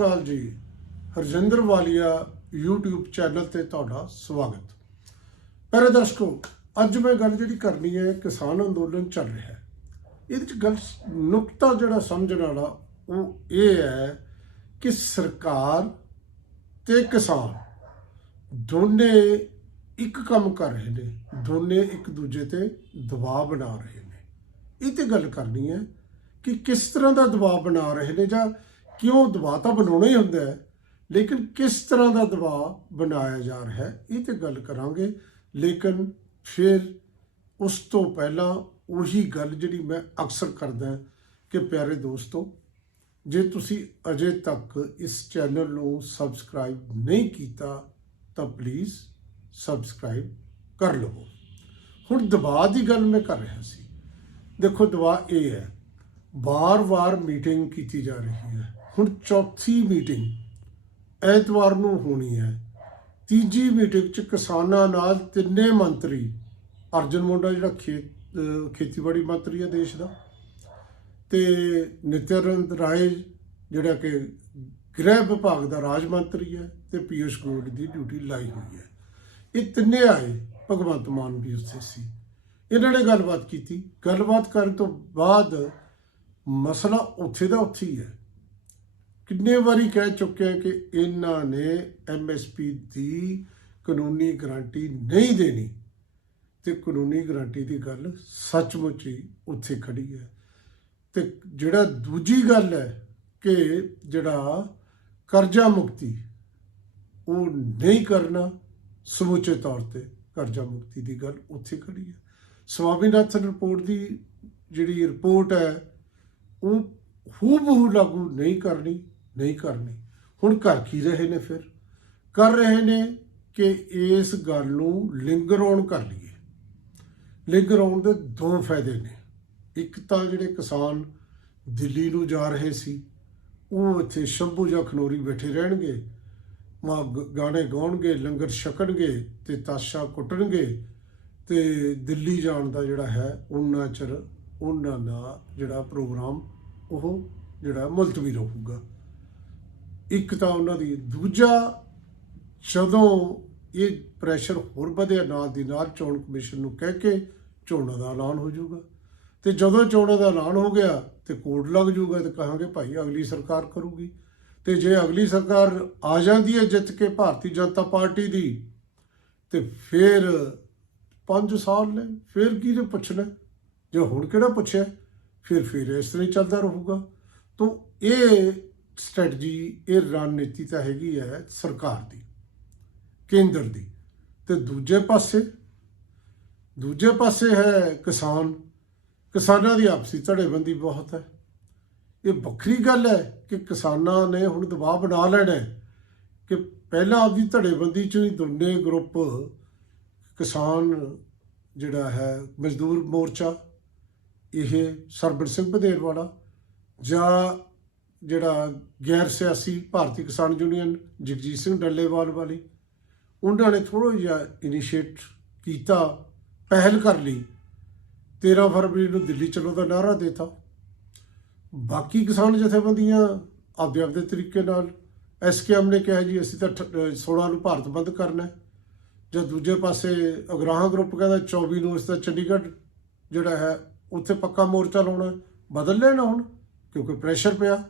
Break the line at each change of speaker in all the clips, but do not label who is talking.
ਅਕਾਲ ਜੀ। ਹਰਜਿੰਦਰ ਵਾਲੀਆ YouTube channel ਤੇ ਤੁਹਾਡਾ ਸਵਾਗਤ। ਪਿਆਰੇ ਦਰਸ਼ਕੋ, ਅੱਜ ਮੈਂ ਗੱਲ ਜਿਹੜੀ ਕਰਨੀ ਹੈ, ਕਿਸਾਨ ਅੰਦੋਲਨ ਚੱਲ ਰਿਹਾ ਹੈ। ਇਹਦੇ ਚ ਗੱਲ ਨੁਕਤਾ ਜਿਹੜਾ ਸਮਝਣ ਵਾਲਾ, ਉਹ ਇਹ ਹੈ ਕਿ ਸਰਕਾਰ ਤੇ ਕਿਸਾਨ ਦੋਨੇ ਇੱਕ ਕੰਮ ਕਰ ਰਹੇ ਨੇ, ਦੋਨੇ ਇੱਕ ਦੂਜੇ ਤੇ ਦਬਾਅ ਬਣਾ ਰਹੇ ਨੇ। ਇਹ ਤੇ ਗੱਲ ਕਰਨੀ ਹੈ ਕਿ ਕਿਸ ਤਰ੍ਹਾਂ ਦਾ ਦਬਾਅ ਬਣਾ ਰਹੇ ਨੇ ਜਾਂ ਕਿਉਂ ਦਬਾਅ ਤਾਂ ਬਣਾਉਣਾ ਹੀ ਹੁੰਦਾ ਹੈ, ਲੇਕਿਨ ਕਿਸ ਤਰ੍ਹਾਂ ਦਾ ਦਬਾਅ ਬਣਾਇਆ ਜਾ ਰਿਹਾ ਹੈ, ਇਹ ਤੇ ਗੱਲ ਕਰਾਂਗੇ। ਲੇਕਿਨ ਫਿਰ ਉਸ ਤੋਂ ਪਹਿਲਾਂ ਉਹੀ ਗੱਲ ਜਿਹੜੀ ਮੈਂ ਅਕਸਰ ਕਰਦਾ ਕਿ ਪਿਆਰੇ ਦੋਸਤੋ, ਜੇ ਤੁਸੀਂ ਅਜੇ ਤੱਕ ਇਸ ਚੈਨਲ ਨੂੰ ਸਬਸਕ੍ਰਾਈਬ ਨਹੀਂ ਕੀਤਾ, ਤਾਂ ਪਲੀਜ਼ ਸਬਸਕ੍ਰਾਈਬ ਕਰ ਲਵੋ। ਹੁਣ ਦਬਾਅ ਦੀ ਗੱਲ ਮੈਂ ਕਰ ਰਿਹਾ ਸੀ। ਦੇਖੋ, ਦਬਾਅ ਇਹ ਹੈ, ਵਾਰ-ਵਾਰ ਮੀਟਿੰਗ ਕੀਤੀ ਜਾ ਰਹੀ ਹੈ। ਹੁਣ ਚੌਥੀ ਮੀਟਿੰਗ ਐਤਵਾਰ ਨੂੰ ਹੋਣੀ ਹੈ। ਤੀਜੀ ਮੀਟਿੰਗ ਚ ਕਿਸਾਨਾਂ ਨਾਲ ਤਿੰਨੇ ਮੰਤਰੀ, ਅਰਜਨ ਮੁੰਡਾ ਜਿਹੜਾ ਖੇਤ ਖੇਤੀਬਾੜੀ ਮੰਤਰੀ ਹੈ ਦੇਸ਼ ਦਾ ਤੇ ਨਿਤਿਆਨੰਦ ਰਾਏ ਜਿਹੜਾ ਕਿ ਗ੍ਰਹਿ ਵਿਭਾਗ ਦਾ ਰਾਜ ਮੰਤਰੀ ਹੈ ਤੇ ਪੀਯੂਸ਼ ਗੋਇਲ ਦੀ ਡਿਊਟੀ ਲਾਈ ਹੋਈ ਹੈ। ਇਹ ਤਿੰਨੇ ਆਏ ਭਗਵੰਤ ਮਾਨ ਵੀ ਉੱਥੇ ਸੀ। ਇਹਨਾਂ ਨੇ ਗੱਲਬਾਤ ਕੀਤੀ। ਗੱਲਬਾਤ ਕਰਨ ਤੋਂ ਬਾਅਦ ਮਸਲਾ ਉੱਥੇ ਦਾ ਉੱਥੇ ਹੀ ਹੈ। ਕਿੰਨੇ ਵਾਰੀ ਕਹਿ ਚੁੱਕੇ ਆ ਕਿ ਇਹਨਾਂ ਨੇ ਐਮਐਸਪੀ ਦੀ ਕਾਨੂੰਨੀ ਗਾਰੰਟੀ ਨਹੀਂ ਦੇਣੀ ਤੇ ਕਾਨੂੰਨੀ ਗਾਰੰਟੀ ਦੀ ਗੱਲ ਸੱਚਮੁੱਚ ਹੀ ਉੱਥੇ ਖੜੀ ਹੈ। ਤੇ ਜਿਹੜਾ ਦੂਜੀ ਗੱਲ ਹੈ ਕਿ ਜਿਹੜਾ ਕਰਜ਼ਾ ਮੁਕਤੀ ਉਹ ਨਹੀਂ ਕਰਨਾ, ਸਮੁੱਚੇ ਤੌਰ ਤੇ ਕਰਜ਼ਾ ਮੁਕਤੀ ਦੀ ਗੱਲ ਉੱਥੇ ਖੜੀ ਹੈ। ਸਵਾਮੀਨਾਥਨ ਰਿਪੋਰਟ ਦੀ ਜਿਹੜੀ ਰਿਪੋਰਟ ਹੈ, ਉਹ ਹੂ ਬਹੂ ਲਾਗੂ ਨਹੀਂ ਕਰਨੀ। ਨਹੀਂ ਕਰਨੀ। ਹੁਣ ਕਰ ਕੀ ਰਹੇ ਨੇ ਫਿਰ? ਕਰ ਰਹੇ ਨੇ ਕਿ ਇਸ ਗੱਲ ਨੂੰ ਲਿੰਗਰ ਔਨ ਕਰ ਲਈਏ। ਲਿੰਗਰ ਔਨ ਦੇ ਦੋ ਫਾਇਦੇ ਨੇ। ਇੱਕ ਤਾਂ ਜਿਹੜੇ ਕਿਸਾਨ ਦਿੱਲੀ ਨੂੰ ਜਾ ਰਹੇ ਸੀ, ਉਹ ਇੱਥੇ ਸ਼ੰਭੂ ਜਾਂ ਖਨੋਰੀ ਬੈਠੇ ਰਹਿਣਗੇ। ਮਾ ਗਾਣੇ ਗਾਉਣਗੇ, ਲੰਗਰ ਛਕਣਗੇ ਤੇ ਤਾਸ਼ਾ ਕੁੱਟਣਗੇ ਤੇ ਦਿੱਲੀ ਜਾਣ ਦਾ ਜਿਹੜਾ ਹੈ, ਉਹਨਾਂ ਚਿਰ ਉਹਨਾਂ ਦਾ ਜਿਹੜਾ ਪ੍ਰੋਗਰਾਮ, ਉਹ ਜਿਹੜਾ ਮੁਲਤਵੀ ਰਹੂਗਾ। ਇੱਕ ਤਾਂ ਉਹਨਾਂ ਦੀ, ਦੂਜਾ ਜਦੋਂ ਇਹ ਪ੍ਰੈਸ਼ਰ ਹੋਰ ਵਧਿਆ, ਨਾਲ ਦੀ ਨਾਲ ਚੋਣ ਕਮਿਸ਼ਨ ਨੂੰ ਕਹਿ ਕੇ ਚੋਣਾਂ ਦਾ ਐਲਾਨ ਹੋ ਜਾਊਗਾ। ਤੇ ਜਦੋਂ ਚੋਣਾਂ ਦਾ ਐਲਾਨ ਹੋ ਗਿਆ ਤੇ ਕੋਡ ਲੱਗ ਜਾਊਗਾ ਤੇ ਕਹਾਂਗੇ ਭਾਈ ਅਗਲੀ ਸਰਕਾਰ ਕਰੂਗੀ। ਤੇ ਜੇ ਅਗਲੀ ਸਰਕਾਰ ਆ ਜਾਂਦੀ ਹੈ ਜਿੱਤ ਕੇ ਭਾਰਤੀ ਜਨਤਾ ਪਾਰਟੀ ਦੀ, ਤੇ ਫਿਰ 5 ਸਾਲ ਨੇ, ਫਿਰ ਕਿਹਨੇ ਪੁੱਛਣਾ? ਜੇ ਹੁਣ ਕਿਹੜਾ ਪੁੱਛਿਆ, ਫਿਰ ਫਿਰ ਇਸ ਤਰ੍ਹਾਂ ਹੀ ਚੱਲਦਾ ਰਹੂਗਾ। ਤੋਂ ਇਹ ਸਟ੍ਰੈਟਜੀ ਇਹ ਰਣਨੀਤੀ ਤਾਂ ਹੈਗੀ ਹੈ ਸਰਕਾਰ ਦੀ, ਕੇਂਦਰ ਦੀ। ਤੇ ਦੂਜੇ ਪਾਸੇ ਦੂਜੇ ਪਾਸੇ ਹੈ ਕਿਸਾਨ। ਕਿਸਾਨਾਂ ਦੀ ਆਪਸੀ ਧੜੇਬੰਦੀ ਬਹੁਤ ਹੈ। ਇਹ ਵੱਖਰੀ ਗੱਲ ਹੈ ਕਿ ਕਿਸਾਨਾਂ ਨੇ ਹੁਣ ਦਬਾਅ ਬਣਾ ਲੈਣਾ ਕਿ ਪਹਿਲਾਂ ਆਪਦੀ ਧੜੇਬੰਦੀ ਚੋਂ ਹੀ ਦੋਨੇ ਗਰੁੱਪ, ਕਿਸਾਨ ਜਿਹੜਾ ਹੈ ਮਜ਼ਦੂਰ ਮੋਰਚਾ, ਇਹ ਸਰਬਣ ਸਿੰਘ ਬਧੇਰ ਵਾਲਾ ਜਾਂ ਜਿਹੜਾ ਗੈਰ ਸਿਆਸੀ ਭਾਰਤੀ ਕਿਸਾਨ ਯੂਨੀਅਨ ਜਗਜੀਤ ਸਿੰਘ ਡੱਲੇਵਾਲ ਵਾਲੀ, ਉਹਨਾਂ ਨੇ ਥੋੜਾ ਜਿਹਾ ਇਨੀਸ਼ੀਏਟ ਕੀਤਾ, ਪਹਿਲ ਕਰ ਲਈ। 13 ਫਰਵਰੀ ਨੂੰ ਦਿੱਲੀ ਚਲੋ ਦਾ ਨਾਰਾ ਦਿੱਤਾ। ਬਾਕੀ ਕਿਸਾਨ ਜਥੇਬੰਦੀਆਂ ਆਪਦੇ ਆਪਦੇ ਤਰੀਕੇ ਨਾਲ ਐਸਕੇਐਮ ਨੇ ਕਿਹਾ ਜੀ, ਅਸੀਂ ਤਾਂ ਠ- ਅਹ 16 ਨੂੰ ਭਾਰਤ ਬੰਦ ਕਰਨਾ ਹੈ। ਜਦ ਦੂਜੇ ਪਾਸੇ ਅਗਰਾਹਾਂ ਗਰੁੱਪ ਕਹਿੰਦਾ 24 ਨੂੰ ਇਸ ਦਾ ਚੰਡੀਗੜ੍ਹ ਜਿਹੜਾ ਹੈ, ਉੱਥੇ ਪੱਕਾ ਮੋਰਚਾ ਲਾਉਣਾ ਬਦਲ ਲੈਣਾ ਹੁਣ, ਕਿਉਂਕਿ ਪ੍ਰੈਸ਼ਰ ਪਿਆ।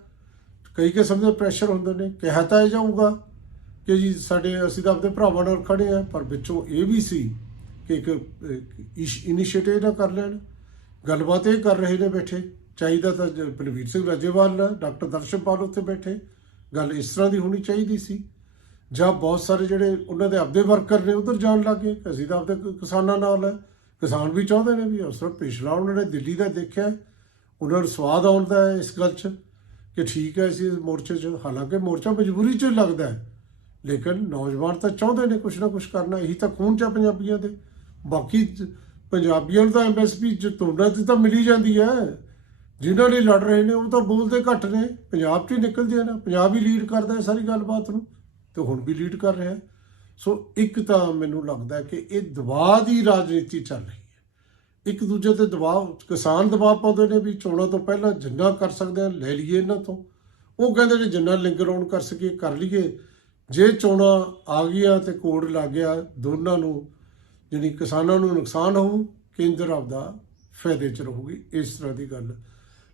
ਕਈ ਕਿਸਮ ਦੇ ਪ੍ਰੈਸ਼ਰ ਹੁੰਦੇ ਨੇ। ਕਿਹਾ ਤਾਂ ਇਹ ਜਾਊਗਾ ਕਿ ਜੀ ਸਾਡੇ ਅਸੀਂ ਤਾਂ ਆਪਣੇ ਭਰਾਵਾਂ ਨਾਲ ਖੜੇ ਆ, ਪਰ ਵਿੱਚੋਂ ਇਹ ਵੀ ਸੀ ਕਿ ਇੱਕ ਇਨੀਸ਼ੀਏਟਿਵ ਨਾ ਕਰ ਲੈਣ। ਗੱਲਬਾਤ ਇਹ ਕਰ ਰਹੇ ਨੇ ਬੈਠੇ। ਚਾਹੀਦਾ ਤਾਂ ਜ- ਬਲਵੀਰ ਸਿੰਘ ਰਾਜੇਵਾਲ ਨਾਲ, ਡਾਕਟਰ ਦਰਸ਼ਨਪਾਲ ਉੱਥੇ ਬੈਠੇ। ਗੱਲ ਇਸ ਤਰ੍ਹਾਂ ਦੀ ਹੋਣੀ ਚਾਹੀਦੀ ਸੀ। ਜਾਂ ਬਹੁਤ ਸਾਰੇ ਜਿਹੜੇ ਉਹਨਾਂ ਦੇ ਆਪਦੇ ਵਰਕਰ ਨੇ ਉਧਰ ਜਾਣ ਲੱਗੇ। ਅਸੀਂ ਤਾਂ ਆਪਦੇ ਕਿਸਾਨਾਂ ਨਾਲ ਹੈ ਕਿਸਾਨ ਵੀ ਚਾਹੁੰਦੇ ਨੇ ਵੀ ਅਸਰ ਪਿਛਲਾ ਉਹਨਾਂ ਨੇ ਦਿੱਲੀ ਦਾ ਦੇਖਿਆ। ਉਹਨਾਂ ਨੂੰ ਸਵਾਦ ਆਉਂਦਾ ਹੈ ਇਸ ਗੱਲ 'ਚ। ਕਿ ਠੀਕ ਹੈ ਅਸੀਂ ਇਸ ਮੋਰਚੇ 'ਚ। ਹਾਲਾਂਕਿ ਮੋਰਚਾ ਮਜਬੂਰੀ 'ਚ ਲੱਗਦਾ ਹੈ, ਲੇਕਿਨ ਨੌਜਵਾਨ ਤਾਂ ਚਾਹੁੰਦੇ ਨੇ ਕੁਛ ਨਾ ਕੁਛ ਕਰਨਾ। ਇਹੀ ਤਾਂ ਖੂਨ 'ਚ ਆ ਪੰਜਾਬੀਆਂ ਦੇ। ਬਾਕੀ ਪੰਜਾਬੀਆਂ ਨੂੰ ਤਾਂ ਐਮਐਸਪੀ ਜਤੋਂਡਾ ਤੇ ਤਾਂ ਮਿਲੀ ਜਾਂਦੀ ਹੈ। ਜਿਨ੍ਹਾਂ ਨੇ ਲੜ ਰਹੇ ਨੇ, ਉਹ ਤਾਂ ਬੋਲਦੇ ਘੱਟ ਨੇ। ਪੰਜਾਬ 'ਚ ਹੀ ਨਿਕਲਦੇ ਆ ਨਾ। ਪੰਜਾਬ ਹੀ ਲੀਡ ਕਰਦਾ ਹੈ ਸਾਰੀ ਗੱਲਬਾਤ ਨੂੰ ਤੇ ਹੁਣ ਵੀ ਲੀਡ ਕਰ ਰਿਹਾ ਸੋ ਇੱਕ ਤਾਂ ਮੈਨੂੰ ਲੱਗਦਾ ਕਿ ਇਹ ਦਬਾਅ ਦੀ ਰਾਜਨੀਤੀ ਚੱਲ ਰਹੀ ਹੈ। ਇੱਕ ਦੂਜੇ ਤੇ ਦਬਾਅ, ਕਿਸਾਨ ਦਬਾਅ ਪਾਉਂਦੇ ਨੇ ਵੀ ਚੋਣਾਂ ਤੋਂ ਪਹਿਲਾਂ ਜਿੰਨਾ ਕਰ ਸਕਦੇ ਆ, ਲੈ ਲਈਏ ਇਹਨਾਂ ਤੋਂ। ਉਹ ਕਹਿੰਦੇ ਨੇ ਜਿੰਨਾ ਲਿੰਕ ਰਾਉਂਡ ਕਰ ਸਕੀਏ, ਕਰ ਲਈਏ। ਜੇ ਚੋਣਾਂ ਆ ਗਈਆਂ ਤੇ ਕੋਡ ਲੱਗ ਗਿਆ, ਦੋਨਾਂ ਨੂੰ ਜਿਹੜੀ ਕਿਸਾਨਾਂ ਨੂੰ ਨੁਕਸਾਨ ਹੋਊ, ਕੇਂਦਰ ਆਪਦਾ ਫਾਇਦੇ 'ਚ ਰਹੂਗੀ, ਇਸ ਤਰ੍ਹਾਂ ਦੀ ਗੱਲ।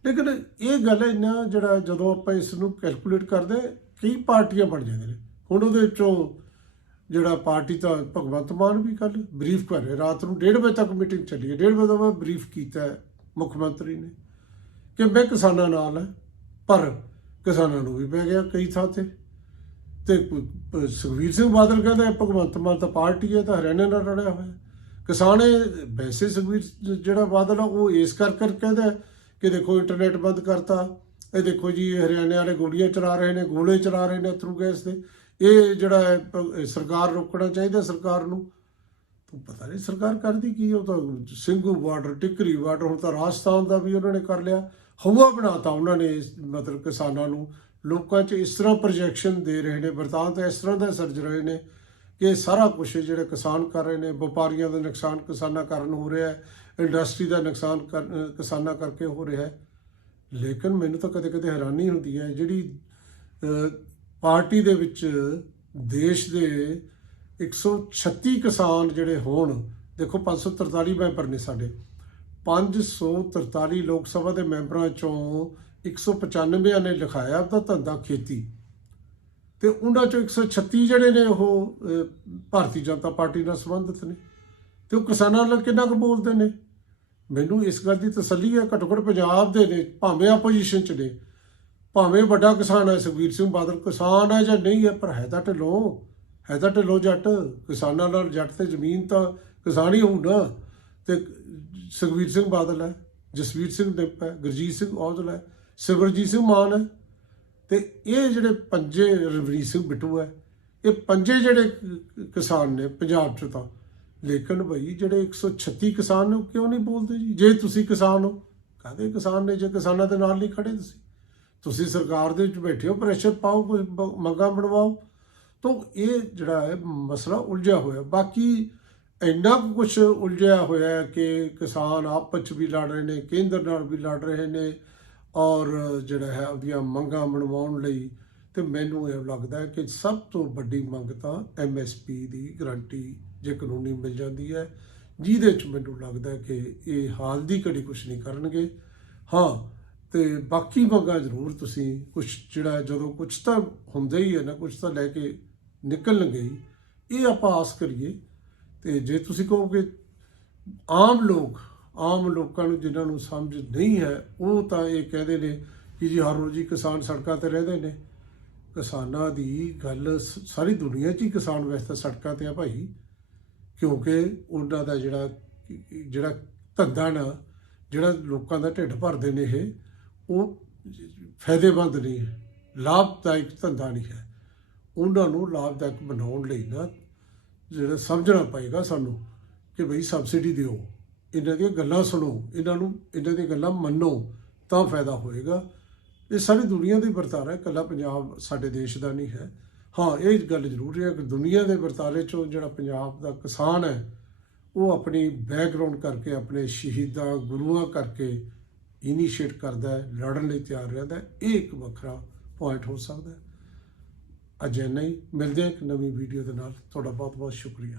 ਲੇਕਿਨ ਇਹ ਗੱਲ ਹੈ ਜਿਹੜਾ ਜਦੋਂ ਆਪਾਂ ਇਸ ਨੂੰ ਕੈਲਕੂਲੇਟ ਕਰਦੇ, ਕਈ ਪਾਰਟੀਆਂ ਬਣ ਜਾਂਦੀਆਂ ਨੇ। ਹੁਣ ਉਹਦੇ ਵਿੱਚੋਂ ਜਿਹੜਾ ਪਾਰਟੀ ਤਾਂ ਭਗਵੰਤ ਮਾਨ ਵੀ ਕੱਲ ਬਰੀਫ ਕਰ ਰਿਹਾ। ਰਾਤ ਨੂੰ 1:30 ਵਜੇ ਤੱਕ ਮੀਟਿੰਗ ਚੱਲੀ ਹੈ। 1:30 ਵਜੇ ਤੋਂ ਬਾਅਦ ਬਰੀਫ ਕੀਤਾ ਮੁੱਖ ਮੰਤਰੀ ਨੇ ਕਿ ਮੈਂ ਕਿਸਾਨਾਂ ਨਾਲ ਹੈ, ਪਰ ਕਿਸਾਨਾਂ ਨੂੰ ਵੀ ਪੈ ਗਿਆ ਕਈ ਥਾਂ ਤੇ। ਤੇ ਕੋਈ- ਸੁਖਬੀਰ ਸਿੰਘ ਬਾਦਲ ਕਹਿੰਦਾ ਭਗਵੰਤ ਮਾਨ ਤਾਂ ਪਾਰਟੀ ਹੈ, ਤਾਂ ਹਰਿਆਣੇ ਨਾਲ ਰੜਿਆ ਹੋਇਆ ਕਿਸਾਨ ਵੈਸੇ ਸੁਖਬੀਰ ਜਿਹੜਾ ਬਾਦਲ ਆ, ਉਹ ਇਸ ਕਰ ਕਰ ਕਹਿੰਦਾ ਕਿ ਦੇਖੋ ਇੰਟਰਨੈਟ ਬੰਦ ਕਰਤਾ। ਇਹ ਦੇਖੋ ਜੀ ਹਰਿਆਣੇ ਵਾਲੇ ਗੋਲੀਆਂ ਚਲਾ ਰਹੇ ਨੇ, ਗੋਲੇ ਚਲਾ ਰਹੇ ਨੇ ਥਰੂ ਗੈਸ ਦੇ। ਇਹ ਜਿਹੜਾ ਹੈ ਸਰਕਾਰ ਰੋਕਣਾ ਚਾਹੀਦਾ ਸਰਕਾਰ ਨੂੰ। ਤੂੰ ਪਤਾ ਨਹੀਂ ਸਰਕਾਰ ਕਰਦੀ ਕੀ, ਉਹ ਤਾਂ ਸਿੰਘੂ ਬਾਰਡਰ, ਟਿਕਰੀ ਬਾਰਡਰ, ਹੁਣ ਤਾਂ ਰਾਜਸਥਾਨ ਦਾ ਵੀ ਉਹਨਾਂ ਨੇ ਕਰ ਲਿਆ। ਹਵਾ ਬਣਾਤਾ ਉਹਨਾਂ ਨੇ ਮਤਲਬ ਕਿਸਾਨਾਂ ਨੂੰ। ਲੋਕਾਂ 'ਚ ਇਸ ਤਰ੍ਹਾਂ ਪ੍ਰੋਜੈਕਸ਼ਨ ਦੇ ਰਹੇ ਨੇ ਵਰਤਾਂ ਤਾਂ ਇਸ ਤਰ੍ਹਾਂ ਦਾ ਸਿਰਜ ਰਹੇ ਨੇ ਕਿ ਸਾਰਾ ਕੁਝ ਜਿਹੜੇ ਕਿਸਾਨ ਕਰ ਰਹੇ ਨੇ, ਵਪਾਰੀਆਂ ਦਾ ਨੁਕਸਾਨ ਕਿਸਾਨਾਂ ਕਾਰਨ ਹੋ ਰਿਹਾ ਹੈ ਇੰਡਸਟਰੀ ਦਾ ਨੁਕਸਾਨ ਕਰ- ਕਿਸਾਨਾਂ ਕਰਕੇ ਹੋ ਰਿਹਾ ਹੈ। ਲੇਕਿਨ ਮੈਨੂੰ ਤਾਂ ਕਦੇ ਕਦੇ ਹੈਰਾਨੀ ਹੁੰਦੀ ਹੈ, ਜਿਹੜੀ ਪਾਰਟੀ ਦੇ ਵਿੱਚ ਦੇਸ਼ ਦੇ 136 ਕਿਸਾਨ ਜਿਹੜੇ ਹੋਣ, ਦੇਖੋ 543 ਮੈਂਬਰ ਨੇ ਸਾਡੇ। 543 ਲੋਕ ਸਭਾ ਦੇ ਮੈਂਬਰਾਂ ਚੋਂ 195 ਨੇ ਲਿਖਾਇਆ ਆਪਦਾ ਧੰਦਾ ਖੇਤੀ। ਤੇ ਉਹਨਾਂ ਚੋਂ 136 ਜਿਹੜੇ ਨੇ ਉਹ ਭਾਰਤੀ ਜਨਤਾ ਪਾਰਟੀ ਨਾਲ ਸੰਬੰਧਿਤ ਨੇ। ਤੇ ਉਹ ਕਿਸਾਨਾਂ ਨਾਲ ਕਿੰਨਾ ਕੁ ਬੋਲਦੇ ਨੇ? ਮੈਨੂੰ ਇਸ ਗੱਲ ਦੀ ਤਸੱਲੀ ਹੈ ਘੱਟੋ ਘੱਟ ਪੰਜਾਬ ਦੇ ਨੇ, ਭਾਵੇਂ ਆਪੋਜੀਸ਼ਨ ਚ ਨੇ। ਭਾਵੇਂ ਵੱਡਾ ਕਿਸਾਨ ਹੈ, ਸੁਖਬੀਰ ਸਿੰਘ ਬਾਦਲ, ਕਿਸਾਨ ਹੈ ਜਾਂ ਨਹੀਂ ਹੈ, ਪਰ ਹੈ ਤਾਂ ਢਿੱਲੋਂ, ਹੈ ਤਾਂ ਢਿੱਲੋਂ ਜੱਟ, ਕਿਸਾਨਾਂ ਨਾਲ ਜੱਟ ਤੇ ਜ਼ਮੀਨ ਤਾਂ ਕਿਸਾਨ ਹੀ ਹੋਊ ਨਾ। ਤੇ ਸੁਖਬੀਰ ਸਿੰਘ ਬਾਦਲ ਹੈ, ਜਸਵੀਰ ਸਿੰਘ ਡਿੱਪ ਹੈ, ਗੁਰਜੀਤ ਸਿੰਘ ਔਜਲਾ ਹੈ, ਸਿਮਰਜੀਤ ਸਿੰਘ ਮਾਨ ਹੈ। ਤੇ ਇਹ ਜਿਹੜੇ ਪੰਜੇ ਰਵਨੀਤ ਸਿੰਘ ਬਿੱਟੂ ਹੈ, ਇਹ ਪੰਜੇ ਜਿਹੜੇ ਕਿਸਾਨ ਨੇ ਪੰਜਾਬ ਚ ਤਾਂ। ਲੇਕਿਨ ਭਈ ਜਿਹੜੇ 136 ਕਿਸਾਨ ਨੇ ਉਹ ਕਿਉਂ ਨਹੀਂ ਬੋਲਦੇ ਜੀ? ਜੇ ਤੁਸੀਂ ਕਿਸਾਨ ਹੋ, ਕਾਹਦੇ ਕਿਸਾਨ ਨੇ? ਜੇ ਕਿਸਾਨਾਂ ਦੇ ਨਾਲ ਨਹੀਂ ਖੜੇ ਤੁਸੀਂ? ਤੁਸੀਂ ਸਰਕਾਰ ਦੇ ਵਿੱਚ ਬੈਠੇ ਹੋ ਪ੍ਰੈਸ਼ਰ ਪਾਓ, ਕੋਈ ਮੰਗਾਂ ਬਣਵਾਓ, ਤਾਂ ਇਹ ਜਿਹੜਾ ਹੈ ਮਸਲਾ ਉਲਝਿਆ ਹੋਇਆ। ਬਾਕੀ ਇੰਨਾ ਕੁਝ ਉਲਝਿਆ ਹੋਇਆ ਕਿ ਕਿਸਾਨ ਆਪਸ 'ਚ ਵੀ ਲੜ ਰਹੇ ਨੇ, ਕੇਂਦਰ ਨਾਲ ਵੀ ਲੜ ਰਹੇ ਨੇ, ਔਰ ਜਿਹੜਾ ਹੈ ਉਹਦੀਆਂ ਮੰਗਾਂ ਬਣਵਾਉਣ ਲਈ ਤੇ ਮੈਨੂੰ ਇਹ ਲੱਗਦਾ ਹੈ ਕਿ ਸਭ ਤੋਂ ਵੱਡੀ ਮੰਗ ਤਾਂ ਐਮਐਸਪੀ ਦੀ ਗਰੰਟੀ ਜੇ ਕਾਨੂੰਨੀ ਮਿਲ ਜਾਂਦੀ ਹੈ, ਜਿਹਦੇ 'ਚ ਮੈਨੂੰ ਲੱਗਦਾ ਕਿ ਇਹ ਹਾਲ ਦੀ ਘੜੀ ਕੁਝ ਨਹੀਂ ਕਰਨਗੇ। ਹਾਂ ਤੇ ਬਾਕੀ ਮੰਗਾਂ ਜ਼ਰੂਰ ਤੁਸੀਂ ਕੁਝ ਜਿਹੜਾ ਜਦੋਂ ਕੁਝ ਤਾਂ ਹੁੰਦਾ ਹੀ ਹੈ ਨਾ ਕੁਝ ਤਾਂ ਲੈ ਕੇ ਨਿਕਲਣਗੇ ਹੀ ਇਹ ਆਪਾਂ ਆਸ ਕਰੀਏ। ਤੇ ਜੇ ਤੁਸੀਂ ਕਹੋ ਕਿ ਆਮ ਲੋਕ, ਆਮ ਲੋਕਾਂ ਨੂੰ ਜਿਨ੍ਹਾਂ ਨੂੰ ਸਮਝ ਨਹੀਂ ਹੈ, ਉਹ ਤਾਂ ਇਹ ਕਹਿੰਦੇ ਨੇ ਕਿ ਜੀ ਹਰ ਰੋਜ਼ ਹੀ ਕਿਸਾਨ ਸੜਕਾਂ ਤੇ ਰਹਿੰਦੇ ਨੇ। ਕਿਸਾਨਾਂ ਦੀ ਗੱਲ ਸ- ਸਾਰੀ ਦੁਨੀਆ 'ਚ ਹੀ ਕਿਸਾਨ ਵੈਸੇ ਤਾਂ ਸੜਕਾਂ ਤੇ ਆ ਭਾਈ, ਕਿਉਂਕਿ ਉਹਨਾਂ ਦਾ ਜਿਹੜਾ ਜਿਹੜਾ ਧੰਦਾ ਨਾ, ਜਿਹੜਾ ਲੋਕਾਂ ਦਾ ਢਿੱਡ ਭਰਦੇ ਨੇ ਇਹ ਉਹ ਫਾਇਦੇਮੰਦ ਨਹੀਂ ਹੈ, ਲਾਭਦਾਇਕ ਧੰਦਾ ਨਹੀਂ ਹੈ। ਉਹਨਾਂ ਨੂੰ ਲਾਭਦਾਇਕ ਬਣਾਉਣ ਲਈ ਨਾ ਜਿਹੜਾ ਸਮਝਣਾ ਪਏਗਾ ਸਾਨੂੰ ਕਿ ਭਈ ਸਬਸਿਡੀ ਦਿਓ। ਇਹਨਾਂ ਦੀਆਂ ਗੱਲਾਂ ਸੁਣੋ, ਇਹਨਾਂ ਨੂੰ, ਇਹਨਾਂ ਦੀਆਂ ਗੱਲਾਂ ਮੰਨੋ, ਤਾਂ ਫਾਇਦਾ ਹੋਏਗਾ। ਇਹ ਸਾਰੀ ਦੁਨੀਆ ਦੀ ਵਰਤਾਰਾ ਹੈ, ਇਕੱਲਾ ਪੰਜਾਬ ਸਾਡੇ ਦੇਸ਼ ਦਾ ਨਹੀਂ ਹੈ। ਹਾਂ, ਇਹ ਗੱਲ ਜ਼ਰੂਰ ਹੈ ਕਿ ਦੁਨੀਆ ਦੇ ਵਰਤਾਰੇ ਚੋਂ ਜਿਹੜਾ ਪੰਜਾਬ ਦਾ ਕਿਸਾਨ ਹੈ, ਉਹ ਆਪਣੀ ਬੈਕਗ੍ਰਾਉਂਡ ਕਰਕੇ, ਆਪਣੇ ਸ਼ਹੀਦਾਂ, ਗੁਰੂਆਂ ਕਰਕੇ ਇਨੀਸ਼ੀਏਟ ਕਰਦਾ ਹੈ, ਲੜਨ ਲਈ ਤਿਆਰ ਰਹਿੰਦਾ ਹੈ, ਇਹ ਇੱਕ ਵੱਖਰਾ ਪੁਆਇੰਟ ਹੋ ਸਕਦਾ ਹੈ। ਅਜੇ ਨਹੀਂ ਮਿਲਦੇ ਹਾਂ ਇੱਕ ਨਵੀਂ ਵੀਡੀਓ ਦੇ ਨਾਲ। ਤੁਹਾਡਾ ਬਹੁਤ ਬਹੁਤ ਸ਼ੁਕਰੀਆ।